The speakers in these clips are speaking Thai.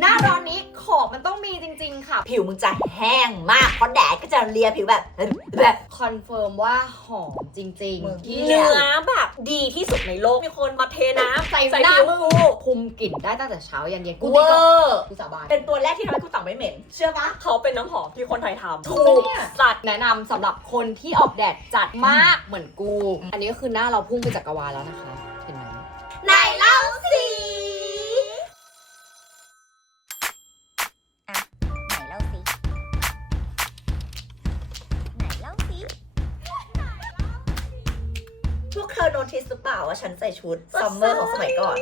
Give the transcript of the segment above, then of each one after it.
หน้าร้อนนี้ของมันต้องมีจริง ๆ ค่ะ ผิวมึงจะแห้งมากเพราะแดดก็จะเลียผิวแบบแบบคอนเฟิร์มว่าหอมจริงมึงๆที่เนื้อแบบดีที่สุดในโลก มีคนมาเทน้ำใส่ใส่หน้าผิวมึมึงงคุมกลิ่นได้ตั้งแต่เช้ายันเย็นกูเวตีอก่อนร์กูสาบานเป็นตัวแรกที่ทำให้กูต่างไม่เหม็น เชื่อปะเขาเป็นน้ำหอมที่คนไทยทำถูกสัตว์แนะนำสำหรับคนที่ออกแดดจัดมากเหมือนกู อันนี้ก็คือหน้าเราพุ่งไปจักรวาลแล้วนะคะ อโนทิสหรือเปล่าว่าฉันใส่ชุดซัมเมอร์ของสมัยก่อน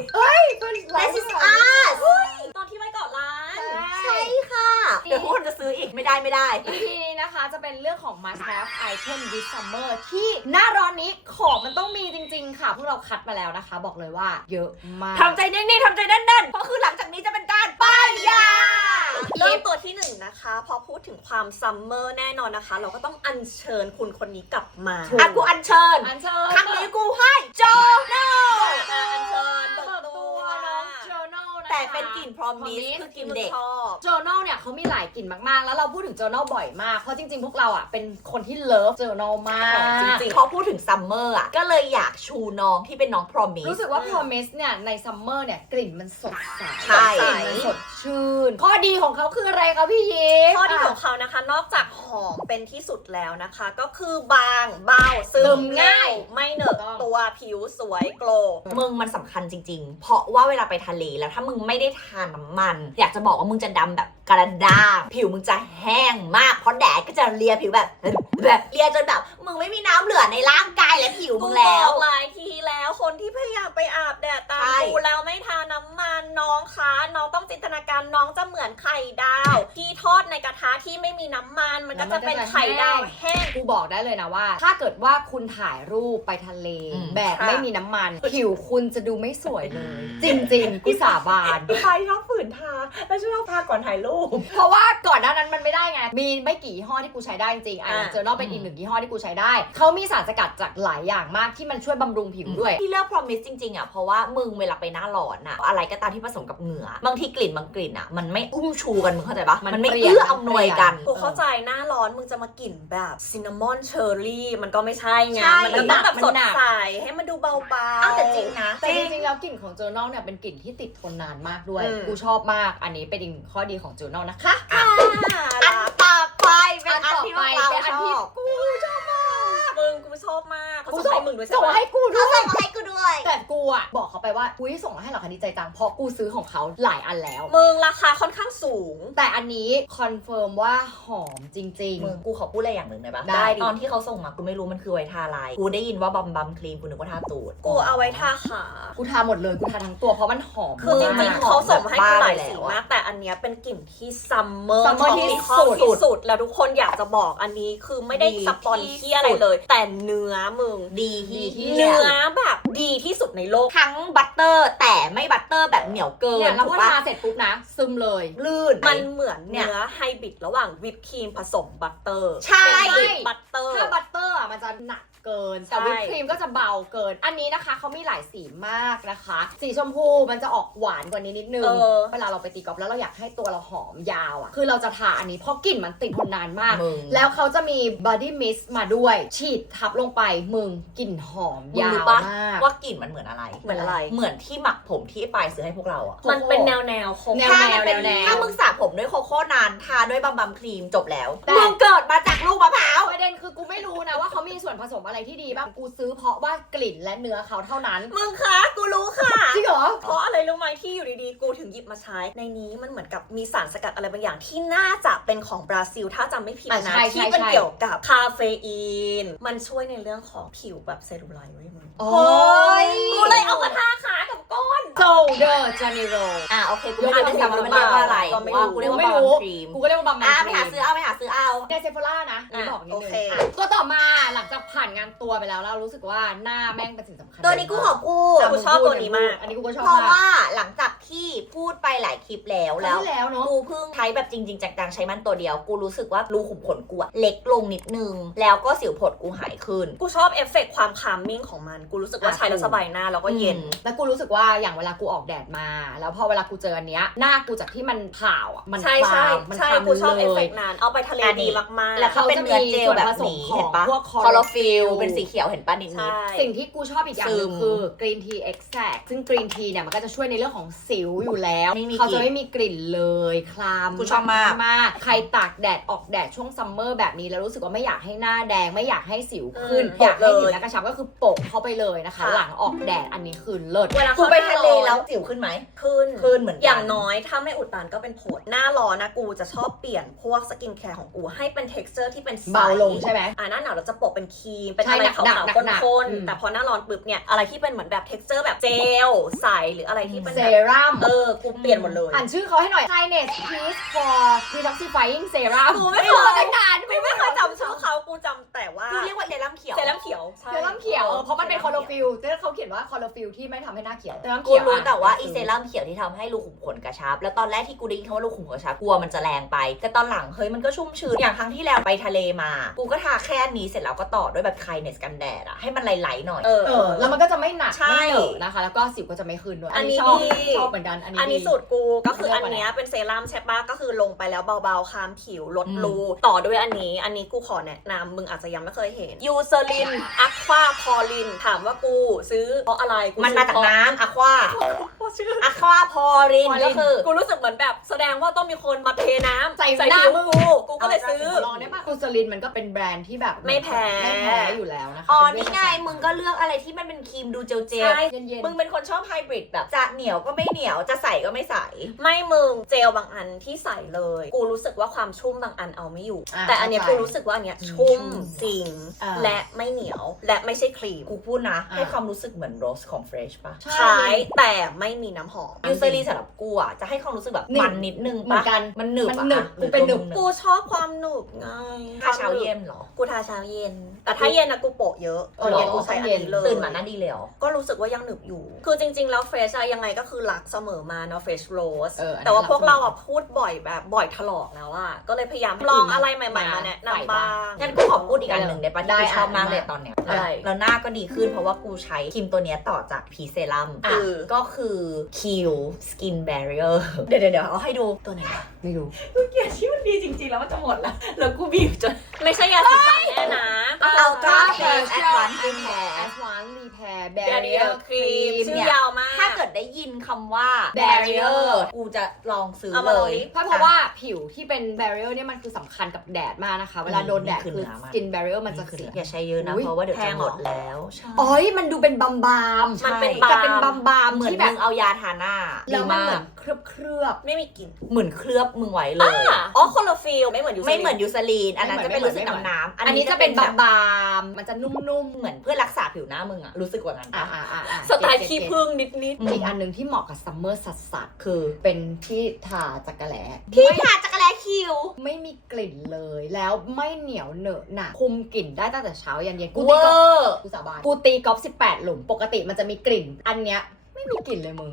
This is us ตอนที่ไปเกาะล้าน ใช่ค่ะ เดี๋ยวทุกคนจะซื้ออีกไม่ได้ไม่ได้ EP นี้นะคะจะเป็นเรื่องของ must have item this summer ที่หน้าร้อนนี้ของมันต้องมีจริง ๆ ค่ะ พวกเราคัดมาแล้วนะคะ บอกเลยว่าเยอะมากทำใจนิ่งๆทำใจแน่นๆ เพราะคือหลังจากนี้จะเป็นการป้ายยาเริ่มตัวที่หนึ่งนะคะ พอพูด ถึงความซัมเมอร์แน่นอนนะคะ เราก็ต้องอัญเชิญคุณคนนี้กลับมาอะกูอัญเชิญ อันเชิญครั้งนี้กูให้โจโน่อะอัญเชิญเปิดตัวน้อง journal นะคะ แต่เป็นกลิ่นพรอมิส Promise คือกลิ่นเด็กชอ บ journal เนี่ยเขามีหลายกลิ่นมากๆ แล้วเราพูดถึง journal บ่อยมาก เพราะจริงๆ พวกเราอะเป็นคนที่ love journal มากจริงๆพอพูดถึงซัมเมอร์อะก็เลยอยากชูน้องที่เป็นน้องพรอมิส รู้สึกว่า promise เนี่ยใน summer เนี่ยกลิ่นมันสดใสใช่ กลิ่นมันสดชื่น ข้อดีของเขาคืออะไรคะพี่ยิ้มข้อดีของเขานะคะ นอกจากหอมเป็นที่สุดแล้วนะคะ ก็คือบางเบาซึซึมมง่ายเร็วไม่เหนอะถูกต้องตัวผิวสวยโกลว์มึงมันสำคัญจริง ๆ เพราะว่าเวลาไปทะเลแล้วถ้ามึงไม่ได้ทานน้ำมัน อยากจะบอกว่ามึงจะดำแบบกระด้าง ผิวมึงจะแห้งมากเพราะแดดก็จะเลียผิวแบบแบบเลียจนแบบมึงไม่มีน้ำเหลือในร่างกายและผิวมึงแล้วกูบอกหลายทีแล้วคนที่พยายามไปอาบแดดตามใช่ กูแล้วไม่ทาน้ำมันน้องคะน้องต้องจินตนาการน้องจะเหมือนไข่ดาว ที่ทอดในกระทะที่ไม่มีน้ำมันมันก็จะเป็นไข่ดาวแห้ง กูบอกได้เลยนะว่า ถ้าเกิดว่าคุณถ่ายรูปไปทะเล อืม แบบค่ะ ไม่มีน้ำมัน ผิวคุณจะดูไม่สวยเลย จริง ๆ กูสาบานใครชอบฝืนทา แล้วชอบทาก่อนถ่ายรูป เพราะว่าก่อนหน้านั้นมันไม่ได้ไง มีไม่กี่ยี่ห้อที่กูใช้ได้จริงๆอะอะ เจอร์นอลเป็นอีกหนึ่งยี่ห้อที่กูใช้ได้ เขามีสารสกัดจากหลายอย่างมากที่มันช่วยบำรุงผิวด้วย ที่เลือก promise จริงๆอะเพราะว่ามึงเวลาไปหน้าร้อนอะอะไรก็ตามที่ผสมกับเหงื่อบางทีกลิ่นบางกลิ่นอะมันไม่อุ้มชูกันมึงเข้าใจปะมันมันไม่เปลี่ยนเอื้ออำนวยกัน กูเข้าใจหน้าร้อนมึงจะมากลิ่นแบบซินนามอนเชอร์รี่มันก็ไม่ใช่ไงใช่มันก็ต้องแบบมันสดหนักใสให้มันดูเบาๆอ้าวแต่จริงนะ แต่จริงๆแล้วกลิ่นของ journal เนี่ยเป็นกลิ่นที่ติดทนนานมากด้วย อืม กูชอบมาก อันนี้เป็นอีกหนึ่งข้อดีของ journal นะคะอ่าอันต่อไปเป็นอันต่อที่พไปวกเราเป็นอันชที่อบกูชอบมากมึงกูชอบมากเขากูส่งให้มึงด้วยใช่ส่งปะให้กูด้เขาวยส่งมาให้กูด้วย แต่กูอะบอกเขาไปว่าอุ้ยส่งมาให้เหรอคะดีใจจังเพราะกูซื้อของเขาหลายอันแล้ว มึงราคาค่อนข้างสูง แต่อันนี้คอนเฟิร์มว่าหอมจริง มึงกูขอพูดอะไรอย่างหนึ่งได้ปะได้ดิ ตอนที่เขาส่งมากูไม่รู้มันคือไวทาอะไร กูได้ยินว่าบัมบัมครีมกูนึกว่าทาตูด กูเอาไว้ทาขา ๆ กูทาหมดเลยกูทาทั้งตัวเพราะมันหอมคือจริงมากๆเขาส่งมาให้กูหลายบ้าไปแล้วสีอะมาก แต่อันเนี้ยเป็นกลิ่นที่ซัมเมอร์ Summer ที่สุดที่สุด แล้วทุกคนอยากจะบอกอันนี้คือไม่ได้ดีสปอนที่ที่อะไรเลย แต่เนื้อมึงดีที่ดีที่เนื้อแบบดีที่สุดในโลก ทั้งบัตเตอร์แต่ไม่บัตเตอร์แบบเหนียวเกิเนี่ยนแล้วถูพกอปะทาเสร็จปุ๊บนะ ซึมเลย ลื่น มันเหมือนเนี่ยเนื้อไฮบริดระหว่างวิปครีมผสมบัตเตอร์ ใช่เป็นบัตเตอร์ถ้าบัตเตอร์อะ มันจะหนักเกิน แต่ใช่วิปครีมก็จะเบาเกิน อันนี้นะคะเขามีหลายสีมากนะคะ สีชมพูมันจะออกหวานกว่านี้นิดนึง เออ เวลาเราไปตีกอล์ฟแล้วเราอยากให้ตัวเราหอมยาวอะ คือเราจะทาอันนี้เพราะกลิ่นมันติดทนนานมาก มึง แล้วเขาจะมี body mist มาด้วย ฉีดทับลงไปมึงกลิ่นหอมมึงยารู้วปะมาก ว่ากลิ่นมันเหมือนอะไร เหมือนอะไร เหมือนที่หมักผมที่ไอ้ปายซื้อให้พวกเราอะมันเป็นแนวแนวๆโคมแนวถ้ามันเป็นแนว ถ้ามึงสระผมด้วยโคโค่นานทาด้วยบัมบัมครีมจบแล้วแต่ มึงเกิดมาจากลูกมะพร้าว ประเด็นคือกูไม่รู้นะว่าเขามีส่วนผสมอะไรที่ดีบ้างกูซื้อเพราะว่ากลิ่นและเนื้อเขาเท่านั้น มึงคะกูรู้ค่ะ จริงเหรอ เพราะอะไรรู้ไหมที่อยู่ดีๆ กูถึงหยิบมาใช้ ในนี้มันเหมือนกับมีสารสกัดอะไรบางอย่างที่น่าจะเป็นของบราซิล ถ้าจำไม่ผิดอะนะใช่ที่ใช่เป็นใช่ เกี่ยวกับคาเฟอีน มันช่วยในเรื่องของผิวแบบเซลลูไลท์ไว้ยมึงโอ้ยกูเลยเอามาทาขากับก้น โซเดอร์จานิโรอะโอเคกูยกไม่เว้รู้นจำว่ามันเรียกว่าอะไรก็ไม่ว่ารู้กูเรียกว่าไม่บัมรู้ครีมกูก็เรียกว่าบัมอะบัมไปหาซื้อเอาไปหาซื้อเอาไดเซฟโฟล่านะนี่อะบอกนิดโอนึงเคอะตัวต่อมาหลังจากผ่านงานตัวไปแล้วเรารู้สึกว่าหน้าแม่งเป็นสิ่งสำคัญตัวนี้กูขอพูดแต่กูชอบตัวนี้มากอันนี้กูก็ชอบเพราะมากว่าหลังจากที่พูดไปหลายคลิปแล้วแล้แล้ววแล้วเนาะกูเพิ่งใช้แบบจริง ๆจังๆใช้มันตัวเดียว กูรู้สึกว่ารูขุมขนกูอะเล็กลงนิดนึง แล้วก็สิวผดกูหายขึ้น กูชอบเอฟเฟกต์ความคามมิ่งของมัน กูรู้สึกว่าอะใช้แล้วสบายหน้าแล้วก็เย็นอืมแล้วกูรู้สึกว่าอย่างเวลากูออกอกแดดมา แล้วพอเวลากูเจออันเนี้ยหน้ากูจากที่มันขาวอะมันใช่คใช่ล้ำมันใช่คล้ำกูชอบเลเอฟเฟย กต์นั้นเอาไปทะเลอันนี้ ดีมากๆ แล้วเขาเป็นเนื้อเจลแบบนี้เขาจะมีส่วนผสมของเห็นปะพวกคอโรฟิล chlorophyll เป็นสีเขียวเห็นปะนิดนิดใช่ สิ่งที่กูชอบอีกอย่างหนึงซึมคือกรีนทีเอ็กแซซึ่งกรีนทีเนี่ยมันก็จะช่วยในเรื่องของสิวอยู่แล้วไม่มีเขากลิ่จะนไม่มีกลิ่นเลยคลามกูชอบมาก มาก ใครตากแดดออกแดดช่วงซัมเมอร์แบบนี้แล้วรู้สึกว่าไม่อยากให้หน้าแดงไม่อยากให้สิวขึ้น อืมอยากให้โปะเลยผิวหน้ากระชับก็คือโปะเข้าไปเลยนะคะ ค่ะ หลังออกแดดอันนี้คือเลิศ เวลากูเขาไปหน้าทะเลร้อนแล้วสิวขึ้นไหม ขึ้น ขึ้นเหมือนกันอย่างน้อยถ้าไม่อุดตันก็เป็นผดหน้าร้อนนะกูจะชอบเปลี่ยนพวกสกินแคร์ของกูให้เป็น t e x t อร์ที่เป็นใสเบาลงใช่ไหมอ่าหน้าหนาวเราจะโปะเป็นครีม เป็นใช่อะไรหนักขาวหนักๆหนักข้นอืมๆแต่พอหน้าร้อนปุ๊บเนี่ยอะไรที่เป็นเหมือนแบบ t e x t อร์แบบเจลใสหรืออะไรที่เป็นเซแบบรั่มเออกูเปลี่ยนหมดเลยอ่านชื่อเขาให้หน่อย Kindness Peace for Detoxifying Serum กูไม่เคยตั้งนานกูไม่เคยจำชื่อเขากูจำแต่ว่ากูเรียกว่าเซรั่มเขียวเซรั่มเขียวใช่เซรั่มเขียวเออเพราะมันเป็นคอโลฟิลแต่เขาเขียนว่าคอโลฟิลที่ไม่ทำให้หน้าเขียวเซรั่มกูเขียวรู้อะแต่ว่าอีเซรั่มเขียวที่ทำให้รูขุมขนกระชับ แล้วตอนแรกที่กูได้ยินคำว่ารูขุมขนกระชับกลัวมันจะแรงไป แต่ตอนหลังเฮ้ยมันก็ชุ่มชื้นอย่างครั้งที่แล้วไปทะเลมา กูก็ทาแค่นี้เสร็จแล้วก็ต่อด้วยแบบไคเนสกันแดดอะให้มันไหลๆหน่อย เออ เออ แล้วมันก็จะไม่หนักใช่ ไม่เหนอะนะคะ แล้วก็สิวก็จะไม่ขึ้นด้วยอันนี้ชอบดี ชอบเหมือนกัน อันนี้อันนี้ดี สูตรกูก็คือเลือัอกนมาเนี้ยเป็นเซรั่มใช่ปะก็คือลงไปแล้วเบาๆคามผิวลดอืมรูต่อด้วยอันนี้ อันนี้กูขอแนะนำมึงอาจจะยังไม่เคยเห็นยูเซรินอะควาพอลินถามว่ากูซื้อเพราะอะไรกูมันซื้อมาจากเพระ น้ำอะควาเพราะ Oh! ชื่ออะควาพอรินก็คือ กูรู้สึกเหมือนแบบแสดงว่าต้องมีคนมาเทน้ำใส่ใส่หน้าผิวมึงกูกูก็เลยซื้อลองได้ปะคูซลินมันก็เป็นแบรนด์ที่แบบไม่แพ้ไม่แพ้อยู่แล้วนะคะอ๋อเป็นี่เวชไงศาสตร์มึงก็เลือกอะไรที่มันเป็นครีมดูเจลเจลใช่เย็นๆมึงเป็นคนชอบไฮบริดแบบจะเหนียวก็ไม่เหนียวจะใส่ก็ไม่ใส่ ไม่มึงเจลบางอันที่ใส่เลย กูรู้สึกว่าความชุ่มบางอันเอาไม่อยู่อะแต่อันเนี้ยเข้าใจกูรู้สึกว่าอันเนี้ยชุ่มชุ่มจริงอ่าและไม่เหนียวและไม่ใช่ครีมกูพูดนะอะให้ความรู้สึกเหมือนโรสของเฟรชป่ะใช่คล้ายแต่ไม่มีน้ำหอมยูเซอรีสำหรับกูอะจะให้ความรู้สึกแบบหนึบมันนิดนึงเหมือนกันมันหนึบมันหนึบอะกูเป็นหนึบรือกูชอบความหนุบไงถ้าเช้าเย็นเหรอกูทาเช้าเย็น แต่ถ้าเย็นนะกูโปะเยอะเออเย็นกูใช้อันนี้เลย ตื่นมาหน้าดีเลยเหรอ ก็รู้สึกว่ายังหนึบอยู่ คือจริง ๆ แล้วเฟรชอะยังไงก็คือรักเสมอมาเนาะเฟรชโรส เอออันนั้นแต่ว่าพวกรักเสมอเราอะพูดบ่อยแบบบ่อยถลอกแล้วอะก็เลยพยายามลองอะไรใหม่ๆมาแนะใส่นำบ้าบ้างงงั้นกูขอพูดอีกอันหนึ่งได้ปะที่ได้กูชอบอะมากเลยมาตอนเนี้ยอะไรแล้วหน้าก็ดีขึ้นเพราะว่ากูใช้ครีมตัวเนี้ยต่อจากพีเซรั่มคือก็คือ Q Skin Barrier เดี๋ยวเดี๋ยวเดี๋ยวเอาให้ดูตัวไหนวะไม่รู้กูเกลียดที่มันดีจริงๆ แล้วมันจะหมดแล้วแล้วกูบีบจน ไม่ใช่ยาสีฟันแน่นะ Ultra Face Advanced Repair Advanced Repair Barrier Barrier Cream Cream ชื่อเนี่ยยาวมาก ถ้าเกิดได้ยินคำว่า Barrier barrier กูจะลองซื้อเอาเลมาลองย ดิ เพราะเพราะว่าผิวที่เป็น barrier เนี่ยมันคือสำคัญกับแดดมากนะคะ เวลาโดนแดดนี่คือคือเนื้อมัน skin barrier มันจะคือเสีย อย่าใช้เยอะนะ อุ๊ย เพราะว่าเดี๋ยวแพจะงหเหมรอ ดแล้วใช่ อ๋อยมันดูเป็นบำบามมันเป็นใช่จะเป็นบำบามเหมือนที่แบมึบ งเอายาทาหน้าแล้วมันเหมืดีอนเค ลือบเคลือบไม่มีกลิ่นเหมือนเคลือบมึงไว้เลยอะอ๋อคนละฟิลไม่เหมือนยูไม่เหมือนยูซาลีนอันนั้นไม่จะเหมืเป็อนนรู้สึกไม่เหมือนน้ำน้ำอันนี้จะเป็นแบบบำบามมันจะนุ่มๆเหมือนเพื่อรักษาผิวหน้ามึงอะรู้สึกว่างั้นอ่าปะอ่าอ่าอ่าสไตล์ขี้ผึ้งนิดอีกอันหนึ่งที่เหมาะกับซัมเมอร์สัสๆคือเป็นที่ทาจักระแลที่ทาจักรแลคิว ไม่มีกลิ่นเลยแล้วไม่เหนียวเหนอะหนะคุมกลิ่นได้ตั้งแต่เช้ายันเย็นกูเวตีอกอล์ฟร์กูสาบานกูตีกอล์ฟ18 หลุมปกติมันจะมีกลิ่น อันเนี้ยไม่มีกลิ่นเลยมึง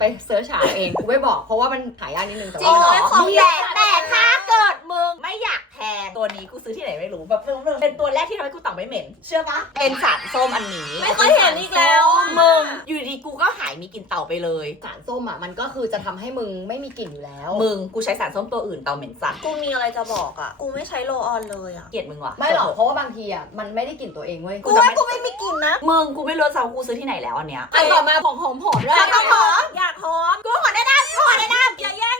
ไปเซิร์ชหาเอง กูไม่บอกเพราะว่ามันหายากนิดนึงแต่จริงว่า เหรอ ของแต่ยาแต่ถ้าเกิดมึงไม่อยาก แพงตัวนี้กูซื้อที่ไหนไม่รู้แบบเป็นตัวแรกที่ทำให้กูต่างไม่เหม็น เชื่อปะเป็นสารส้มอันนี้ๆไม่เคยเห็นอีกแล้วอะมึงอยู่ดีๆกูก็หายมีกลิ่นเต่าไปเลย สารส้มอะมันก็คือจะทำให้มึงไม่มีกลิ่นอยู่แล้ว มึงกูใช้สารส้มตัวอื่นเต่าเหม็นสัตว์กูมีอะไรจะบอกอะ กูไม่ใช้โรลออนเลยอะ เกลียดมึงว่ะไม่หรอกเพราะว่าบางทีอะมันไม่ได้กลิ่นตัวเองเว้ยกูว่ากูไม่มีกลิ่นนะมึงกูไม่รู้ซ้ำกูซื้อที่ไหนแล้วอันเนี้ย อันต่อมาของหอมหอมๆด้วยอยากหอมอยากหอมกูขอได้น้ำกูขอได้น้ำอย่าแย่งกู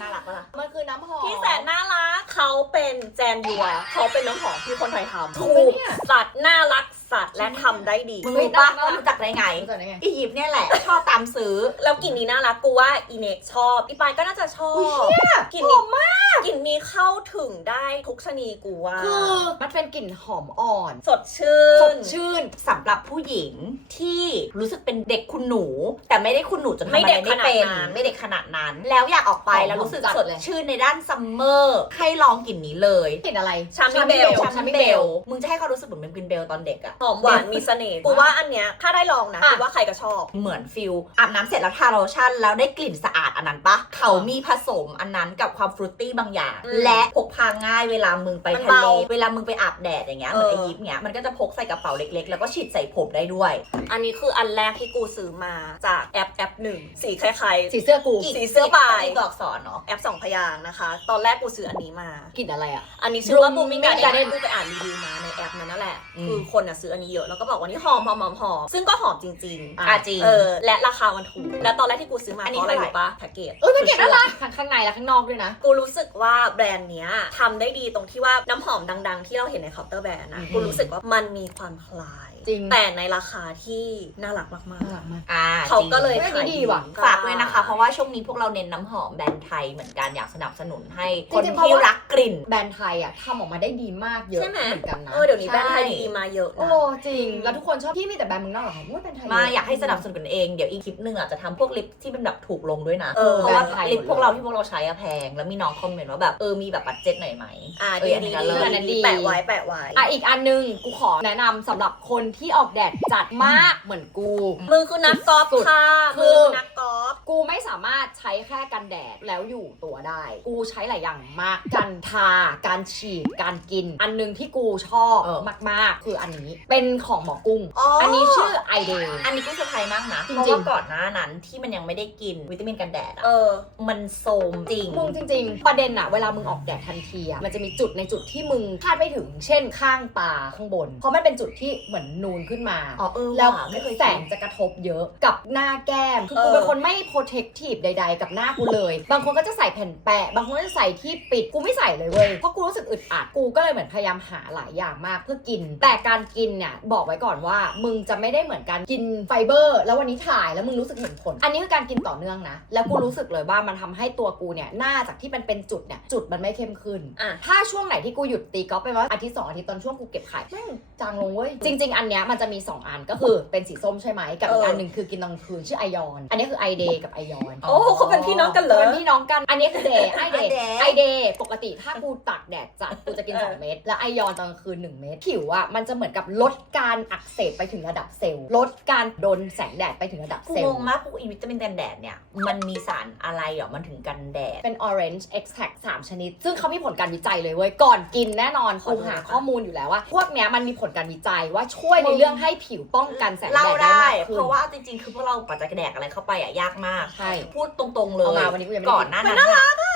น่ารักปะล่ะมันคือน้ำหอมพี่แสนน่ารักเขาเป็นแจนยัวเขาเป็นน้ำหอมที่คนไทยทำถูถูกกสัตว์น่ารัก สัตว์และทำได้ดีมึงรู้ปะว่ารู้จักได้ไง รู้จักได้ไง อียิปต์เนี่ยแหละ ชอบตามซื้อ แล้วกลิ่นนี้น่ารักกูว่าอีเนกชอบอีปายก็น่าจะชอบอุ๊ยเชี่ยกลิ่นนี้มากกลิ่นนี้เข้าถึงได้ทุกชนีกูว่าคือมันเป็นกลิ่นหอมอ่อนสดชื่สนดชื่นสำหรับผู้หญิงที่รู้สึกเป็นเด็กคุณหนู แต่ไม่ได้คุณหนูจนทำไม่อะไรเด็กไม่ขนาดเป็นนั้น ไม่เด็กขนาดนั้น แล้วอยากออกไปหอมแล้วรู้สึกจัดสดเลย ชื่นในด้านซัมเมอร์ให้ลองกลิ่นนี้เลย กลิ่นอะไร ชามิเบล ชาชามิมิเบเบลลมึงจะให้เขารู้สึกเหมือนเป็นกลินเบลตอนเด็กอะหอมหวานมีเสน่ห์กูว่าอันเนี้ยถ้าได้ลองนะอะกูว่าใครก็ชอบ เหมือนฟิลอาบน้ำเสร็จแล้วทาโลชั่น แล้วได้กลิ่นสะอาดอันอันนั้นปะเขามีผสมอันนั้นกับความฟรุตตี้บางอย่าง อืมและพกพาง่ายเวลามึงไปมันทะเลเบาเวลามึงไปอาบแดดอย่างเงี้ยเหเอมือนอไอยิปเงี้ยมันก็จะพกใส่กระเป๋าเล็กๆ แล้วก็ฉีดใส่ผมได้ด้วย อันนี้คืออันแรกที่กูซื้อมาจากแอปแอปหนึ่งสีคล้าย สีเสื้อกูสีเสื้อปลายอีกตัวอักษรเนาะ ๆแอปสองพยางค์นะคะ ตอนแรกกูซื้ออันนี้มา กลิ่นอะไรอะ อันนี้ชื่อว่า Blooming Blooming Garden Garden กูไปอ่านรีวิวมาในแอปนั้นนั่นแหละ อืม คือคนอะซื้ออันนี้เยอะแล้วก็บอกว่านี่หอมหอมหอมหอมซึ่งก็หอมจริงอะอะจริงๆเออและราคามันถูกและตอนแรกที่กูซื้อมาอันนี้เพราะอะไรเท่าไหร่รู้ปะแพ็กเกจเอ้ยมันเก็บน่ารักทั้งข้างในและข้างนอกด้วยนะ กูรู้สึกว่าแบรนด์เนี้ยทำได้ดีตรงที่ว่าน้ำหอมดัง ๆ ที่เราเห็นในเคาน์เตอร์แบรนด์นะอืมกูรู้สึกว่ามันมีความคล้าย จริง แต่ในราคาที่น่ารักมากน่ารักมาก อ่าๆเขาจริงก็เลยเฮ้ยอันนี้ขายดีว่ะ ฝากด้วยนะคะ เพราะว่าช่วงนี้พวกเราเน้นน้ำหอมแบรนด์ไทยเหมือนกันอยากสนับสนุนให้คนจริงๆเพราะที่ว่า รักกลิ่น แบรนด์ไทยอะทำออกมาได้ดีมากเยอะใช่ไหม เหมือนกันนะเออเดี๋ยวนี้แบรนด์ไทยใช่ดีๆมาเยอะโอ้นะ จริง แล้วทุกคนชอบพี่มีแต่แบรนด์เมึงนอกเหรอคะว่าแบรนด์ไทย มาอยากให้สนับสนุนกันเอง เดี๋ยวอีกคลิปหนึ่งอะจะทำพวกลิปที่เป็นแบบถูกลงด้วยนะ เออ เพราะว่าแบรนด์ไทยลิปหมดเลยพวกเราที่พวกเราใช้อะแพง แล้วมีน้องคอมเมนต์ว่าแบบเออมีแบบบัตเจ็ตหน่อยไหม อ่าเอดีออันดีนั้นดีเลยอันนั้นดีแปะไว้แปะไว้ อะอีกอันหนึงกูขอแนะนำสำหรับคนที่ออกแดดจัดมากเหมือนกู มึงคือนักกอล์ฟสุด ค่ะคืคืออนักกอล์ฟ กูไม่สามารถใช้แค่กันแดดแล้วอยู่ตัวได้ กูใช้หลายอย่างมากการทา การฉีด การกิน อันหนึงที่กูชอบเออมากๆ คืออันนี้ เป็นของหมอกุ้ง อ๋ออั อันนี้ชื่อไอเดย์ อันนี้ก็เซอร์ไพรส์มากนะ จริงๆ เพราะว่าก่อนหน้านั้นที่มันยังไม่ได้กินวิตามินกันแดดอะเออ มันโซมจริง มึงจริง ๆ ประเด็นอะเวลามึงออกแดดทันทีอะมันจะมีจุดในจุดที่มึงคาดไม่ถึง เช่นข้างตาข้างบน เพราะมันเป็นจุดที่เหมือนนูนขึ้นมา อ๋อเออแล้วว่ะไม่เคยแสงจะกระทบเยอะกับหน้าแก้ม คือเอกูอเป็นคนไม่ protective ใด ๆ กับหน้ากูเลย บางคนก็จะใส่แผ่นแปะ บางคนก็จะใส่ที่ปิด กูไม่ใส่เลยเว้ย เพราะกูรู้สึกอึดอัด กูก็เลยเหมือนพยายามหาหลายอย่างมากเพื่อกิน แต่การกินเนี่ยบอกไว้ก่อนว่า มึงจะไม่ได้เหมือนการกินไฟเบอร์ แล้ววันนี้ถ่ายแล้วมึงรู้สึกเห็นผล อันนี้คือการกินต่อเนื่องนะ แล้วกูรู้สึกเลยว่ามันทำให้ตัวกูเนี่ยหน้าจากที่มันเป็นจุดเนี่ยจุดมันไม่เข้มขึ้น อะ ถ้าช่วงไหนที่กูหยุดตีกอล์ฟไปว่าอาทิตย์สองอาทิตย์ตอนช่วงกูเก็บไข่แม่งจางลงเว้ย จริง ๆ อันเนี้ยมันจะมี 2 อันก็คือเป็นสีส้มใช่ไหมกับอีกเอออัอันหนึ่งคือกินตอนกลางคืนชื่อไอยอน อันนี้คือไอเดย์กับไอยอนอ๋โอ้เขาเป็นพี่น้องกันเหรอเป็นพี่น้องกัน อันนี้คือเดย์ไอเดย์ Day ไอเดย์ปกติถ้ากูตักแดดจัดกูจะกิน 2 เม็ดแล้วไอยอนตอนกลางคืน 1 เม็ดผิวอะมันจะเหมือนกับลดการอักเสบไปถึงระดับเซลล์ลดการโดนแสงแดดไปถึงระดับกูเซลงล์งมากพวกอีวิตามินกันแดดเนี่ยมันมีสารอะไรเหรอมันถึงกันแดดเป็น orange extract 3 ชนิด ซึ่งเขามีผลการวิจัยเลยเว้ยก่อนกินแน่นอนขอกูดูหาหน่อยข้อมูลอยู่แล้วว่า พวกเนี้ยมันมีผลการวิจัยว่าช่วยในเรื่องให้ผิวป้องกันแสงแดเล่าดได้ได้ มากขึ้น เพราะว่าจริงๆ คือพวกเราปัจจัยกระแดกอะไรเข้าไปอะยากมาก ใช่พูดตรงๆเลย เอามาวันนี้กูยังไม่ได้ ก่อนหน้านั้นอะมัน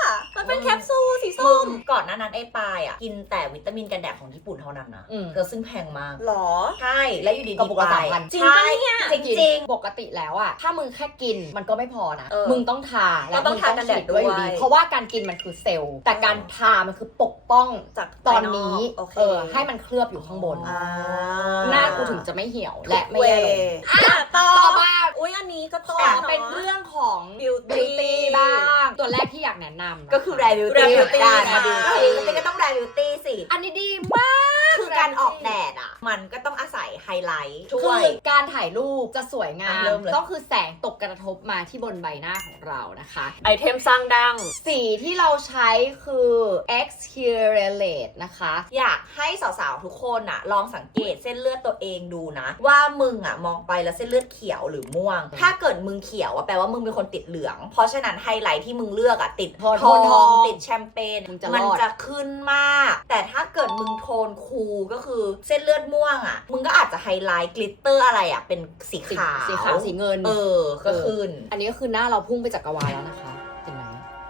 เป็นแคปซูลสีมึส้มงก่อนหน้านั้นไอ้ปลายอะ กินแต่วิตามินกันแดดของญี่ปุ่นเท่านั้นนะอืมก็ซึ่งแพงมาก หรอ ใช่ แล้วอยู่ดีๆกระปุกละปลาย3,000จริงปะใช่เนี่ยจริง ปกติแล้วอะถ้ามึงแค่กินมันก็ไม่พอนะ เออมึงต้องทาและก็ต้องมึทากันแดดฉีด้วยอยู่ดี ด้วย เพราะว่าการกินมันคือเซลล์แต่การทามันคือปกป้องจากตอนนี้โอเคเออให้มันเคลือบอยู่ข้างบน อ่าหน้ากูถึงจะไม่เหี่ยวและไม่แย่ลงอะต่อต่อมาอุ้ยอันนี้ก็ต้องอะเนาะเป็นเรื่องของ Beauty beauty บ้าง ตัวแรกที่อยากแนะนำนะคะก็คือแรบิว Rare ตี้ Beauty การค่ะมาบิวตี้แล้วก็ต้องแรบิวตี้สิ อันนี้ดีมาก คือการออกแดดอะ มันก็ต้องอาศัยไฮไลท์ช่คืวอย การถ่ายรูปจะสวยงาอะมเริ่มเลย ต้องคือแสงตกกระทบมาที่บนใบหน้าของเรานะคะ ไอเทมสร้างดัง สีที่เราใช้คือ Exhilarate นะคะ อยากให้สาวๆ ทุกคนอะลองสังเกตเส้นเลือดตัวเองดูนะ ว่ามึงอะมองไปแล้วเส้นเลือดเขียวหรือม่วง ถ้าเกิดมึงเขียวอะแปลว่ามึงเป็นคนติดเหลือง เพราะฉะนั้นไฮไลท์ที่มึงเลือกอะติดโทนทองทองติดแชมเปญมึงจะมันรอดจะขึ้นมาก แต่ถ้าเกิดมึงโทนคูลก็คือเส้นเลือดม่วงอะมึงก็อาจจะไฮไลท์กลิตเตอร์อะไรอะเป็นสีสีขาวสีขาวสีเงินเออก็ขึ้น อันนี้ก็คือหน้าเราพุ่งไปจักรวาลแล้วนะคะเห็นไหม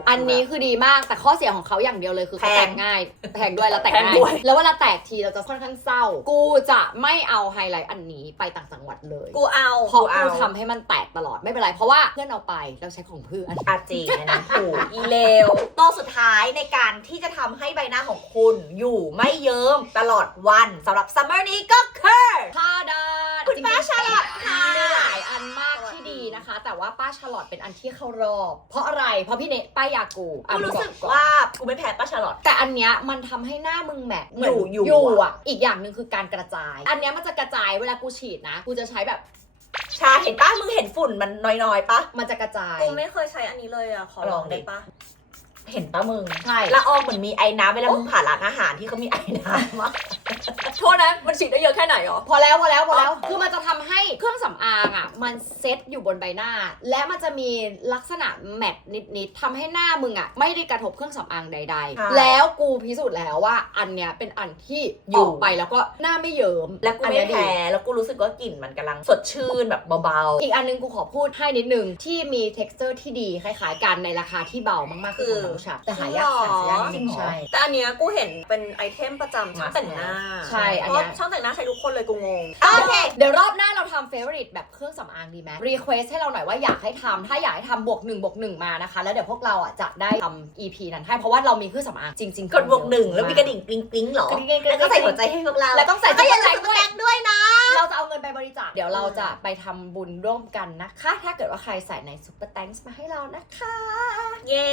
อันนี้คือดีมากแต่ข้อเสียของเขาอย่างเดียวเลยคือเขาแพงแตกง่ายแพงด้วยแล้วแตกแพงง่ายด้วยแล้วเวลาแตกทีเราจะค่อนข้างเศร้า กูจะไม่เอาไฮไลท์อันนี้ไปต่างจังหวัดเลยกูเอาเพราะกูเอากูทำให้มันแตกตลอดไม่เป็นไร เพราะว่าเพื่อนเอาไปเราใช้ของเพื่อนอาจริงอันนั้นถูกอีเลวตัวสุดท้ายในการที่จะทำให้ใบหน้าของคุณอยู่ไม่เยิ้มตลอดวันสำหรับซัมเมอร์นี้ก็คือทาดาคุณป้าชาลอต นะคะ แต่ว่าป้าชาลอตเป็นอันที่เข้ารอบ เพราะอะไร เพราะพี่เนป้ายยากูอะกูรู้สึกบอกอนว่ากูไม่แพ้ป้าชาลอต แต่อันเนี้ยมันทำให้หน้ามึงแมทเหมืนอยู่อยู่อยู่อะอะ อีกอย่างหนึ่งคือการกระจาย อันเนี้ยมันจะกระจายเวลากูฉีดนะ กูจะใช้แบบชาเห็นป้ามึงเห็นฝุ่นมันน้อยๆปะมันจะกระจาย กูไม่เคยใช้อันนี้เลยอะ ขอลองได้ปะ เห็นปะมึงใช่ ละอองเหมือนมีไอ้น้ำเวลามึงผ่านร้านอาหารที่เขามีไอ้น้ำอะโทษนะมันฉีดได้เยอะแค่ไหนหรอ พอแล้วพอแล้วพอแล้ว คือมันจะทำให้เครื่องสำอางอะ มันเซ็ตอยู่บนใบหน้า และมันจะมีลักษณะแมตต์นิดๆทำให้หน้ามึงอะ ไม่ได้กระทบเครื่องสำอางใดๆแล้วกูพิสูจน์แล้วว่าอันเนี้ยเป็นอันที่ออกไปแล้วก็หน้าไม่เยิ้มแล้วกูอันไม่เนี้ยดี แพ้แล้วกูรู้สึกว่ากลิ่นมันกำลังสดชื่นแบบเบาอีกอันนึงกูขอพูดให้นิดนึง ที่มี t e x t อร์ที่ดีคล้ายๆกันในราคาที่เบามากๆคือของน้ำชับแต่หายากจริงเหรอหายากจริงใช่ แต่อันเนี้ยกูเห็นเป็นไอเทมประจำช่างแต่งหน้าใช่อันเนี้ย เพราะช่างแต่งหน้าใช้ทุกคนเลยกูงงๆโอเค เดี๋ยวรอบหน้าเราทำเฟ v o r ริ e แบบเครื่องสำอางดีไหมรีเควสให้เราหน่อยว่าอยากให้ทำถ้าอยากให้ทำบวกหนึ่งบวกหนึ่งมานะคะ แล้วเดี๋ยวพวกเราอะจะได้ทำ EP นั้นให้เพราะว่าเรามีเครื่องสำอางจริงๆกดบวกหนึ่งแล้วมีกระดิ่งกริ๊งกริ๊งๆหรอ กระดิ่งกริ๊งๆแล้วก็ใส่หัวใจให้พวกเราแล้วต้องใส่ก็อย่าลืซุมปเปอร์แตงด้วยด้วยนะ เราจะเอาเงินไปบริจาคเดี๋ยวเราจะไปทำบุญร่วมกันนะคะ ถ้าเกิดว่าใครใส่ในซุปเปอร์แตงมาให้เรานะคะ เย้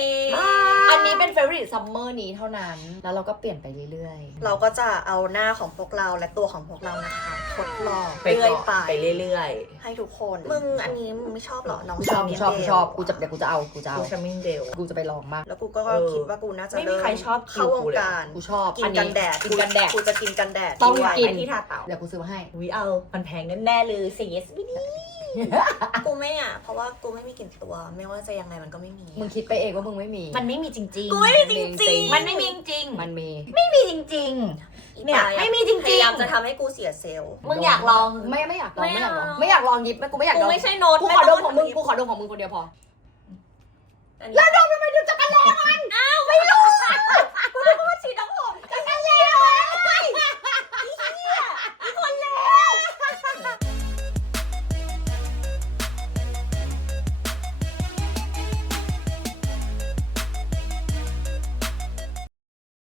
อันนี้เป็นเฟ v o r ริ e ซัมเมอร์นี้เท่านั้น แล้วเราก็เปลี่ยนไปเรื่อยๆ เราก็จะเอาหน้าของพวกเราและตัวของพวกเรานะคะ ทดลองไปเรื่อยก่อนไป ไปเรื่อยให้ทุกคน มึงอันนี้มึงไม่ชอบเหรอ น้องกูชอบกูชอบกูชอบกูเดจะเดี๋ยวกูจะเอากูๆจะเอากูชามิงเดล กูจะไปลองมาก แล้วกูก็เออคิดว่ากูน่าจะไม่มีใครชอบคิวเข้าวงกูเลย การกูชอบกินอักันแดดกินกันแดด กูจะกินกันแดดต้องด้วยกินไอ้ที่ทาเต่าเดี๋ยวกูซื้อมาให้ วิเอา มันแพงแน่ๆเลยสี่เอสวินี่กูไม่อะ เพราะว่ากูไม่มีกลิ่นตัว ไม่ว่าจะยังไงมันก็ไม่มี มึงคิดไปเองว่ามึงไม่มี มันไม่มีจริงกูไม่มีจริงๆมันไม่มีจริง มันมี ไม่มีจริง เนี่ย ไม่มีจริงยายามจะทำให้กูเสียเซลล์มึงอยากลอง ไม่ไม่อยากลองไม่อยากลองไม่อยากลองยิบไม่กูไม่อยากลองกูไม่ใช่โน้ตกูขอดมของมึงกูขอดมของมึงคนเดียวพอแล้วดมทำไมดมจักรแลมันอ้าวไม่รู้กูก็ฉีดน้ำห